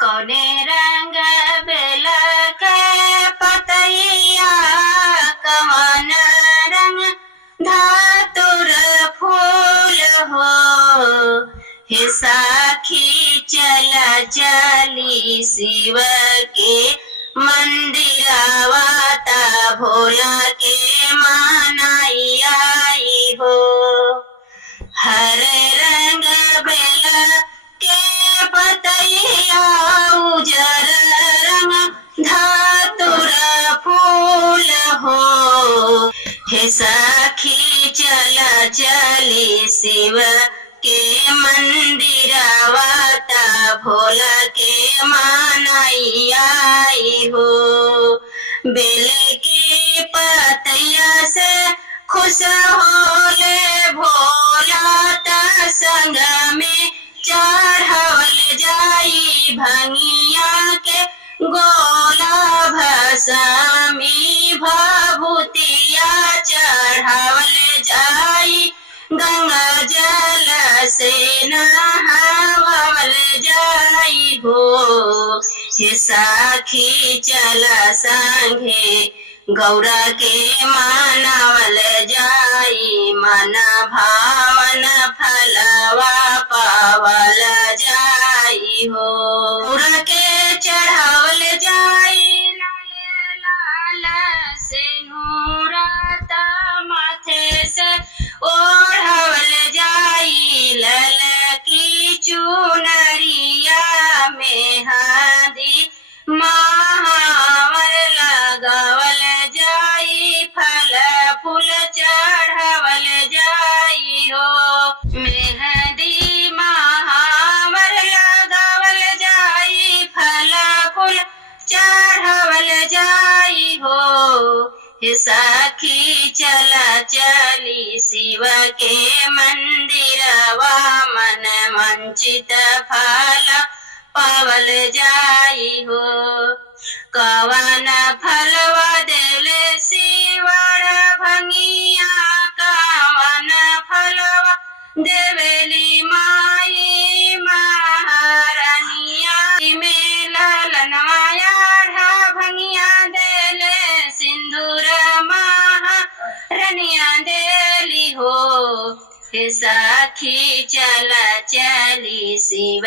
कौने रंग बेल के पतैया, कवन रंग धातुर फूल हो। हे साखी चल चली शिव के मंदिरवा, ता भोला के मनाई आई हो। हरे रंग बेल के पतैया, उजर रंग धातुर फूल हो। हे सखी चल चली शिव के मंदिरवा, ता भोला के मनाई आई हो। बेल की पतैया से खुश होले भोला, ता संग में चढ़ावल जाई भंगिया के गोला। भस्मी भभूतिया चढ़ावल जाई, गंगा जल से नहावल जाई हो। हे साखी चल संगे गौरा के मानवल जाई, मन भावन फलवा पावल जाई हो। गौरा के चढ़ावल जाई, लाल लाल से नूराता माथे से ओढ़ावल जाई। लल की चुनरिया में हादी महावर लगावल जाई, फल फूल चढ़ावल जाई हो। मेहंदी महावर लगावल जाई, फल फूल चढ़ावल जाई हो। हे सखी चल चली शिव के मंदिरवा, मन वंचित फल पावल जाई हो। कवन फलवा देले शिवड़ भंगिया, कवन फलवा देवेली माई महारानिया। में ललनवाया भंगिया देले, सिंदूर महारानिया देली हो। हे सखी चल चली शिव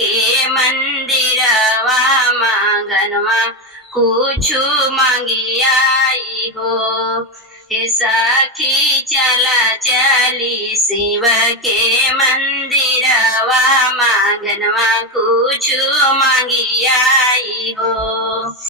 के मंदिरवा, मांगनवा कुछ मांगी आई हो। हे सखी चल चली शिव के मंदिरवा, मांगनवा कुछ मांगी